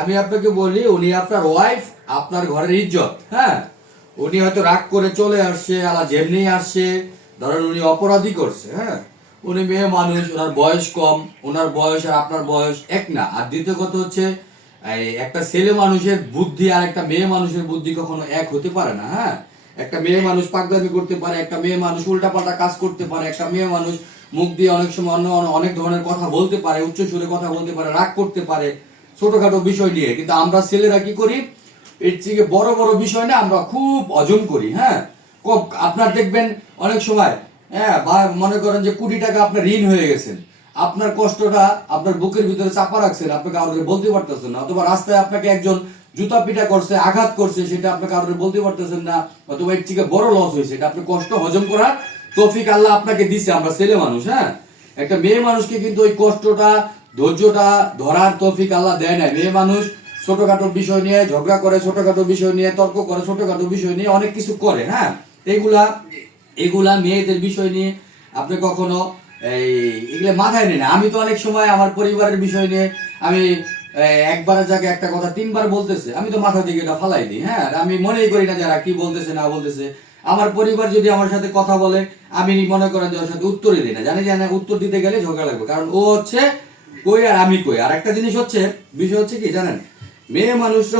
আমি আপনাকে বলি, উনি আপনার ওয়াইফ, আপনার ঘরের ইজ্জত। হ্যাঁ, উনি হয়তো রাগ করে চলে আসছে, আলা যেমনি আসছে, ধরেন উনি অপরাধী করছে। হ্যাঁ, উনি মেয়ে মানুষ, ওনার বয়স কম, ওনার বয়স আর আপনার বয়স এক না। আর দ্বিতীয় কথা হচ্ছে, এই একটা ছেলে মানুষের বুদ্ধি আর একটা মেয়ে মানুষের বুদ্ধি কখনো এক হতে পারে না। হ্যাঁ, একটা মেয়ে মানুষ পাগলামি করতে পারে, একটা মেয়ে মানুষ উল্টাপাল্টা কাজ করতে পারে, একটা মেয়ে মানুষ মুখ দিয়ে অনেক সময় অনেক ধরনের কথা বলতে পারে, উচ্চ সুরে কথা বলতে পারে, রাগ করতে পারে ছোটখাটো বিষয় নিয়ে। কিন্তু আমরা ছেলেরা কি করি, এর থেকে বড় বড় বিষয় না আমরা খুব অজম করি। হ্যাঁ, আপনার দেখবেন অনেক সময়, হ্যাঁ, বা মনে করেন যে কোটি টাকা আপনার ঋণ হয়ে গেছেন, আপনার কষ্টটা আপনার বুকের ভিতরে চাপা রাখছেন, আপনি কাউকে বলতে পারতেছেন না। অথবা রাস্তায় আপনাকে একজন জুতা পিটা করছে, আঘাত করছে, সেটা আপনি কাউকে বলতে পারতেছেন না। অথবা এর থেকে বড় লস হয়েছে, এটা আপনি কষ্ট হজম করার তৌফিক আল্লাহ আপনাকে দিছে। আমরা ছেলে মানুষ, হ্যাঁ, একটা মেয়ে মানুষকে কিন্তু ওই কষ্টটা, ধৈর্যটা ধরার তৌফিক আল্লাহ দেয় না। মেয়ে মানুষ ছোটখাটো বিষয় নিয়ে ঝগড়া করে, ছোটখাটো বিষয় নিয়ে তর্ক করে, ছোটখাটো বিষয় নিয়ে অনেক কিছু করে। হ্যাঁ, এগুলা এগুলা মেয়েদের বিষয় নিয়ে আপনি কখনো এগুলো মাথায় নেই না। আমি তো অনেক সময় আমার পরিবারের বিষয় নিয়ে আমি একবারের জায়গায় একটা কথা তিনবার বলতেছে, আমি তো মাথা থেকে এটা ফালাই দিই। হ্যাঁ, আমি মনেই করি না যারা কি বলতেছে না বলতেছে। আমার পরিবার যদি আমার সাথে কথা বলে, আমি মনে করেন যে ওর সাথে উত্তরই দিই না, জানি যে না উত্তর দিতে গেলে ঝগড়া লাগবে, কারণ ও হচ্ছে কই আর আমি কই। আর একটা জিনিস হচ্ছে, বিষয় হচ্ছে কি জানেন, মেয়ে মানুষরা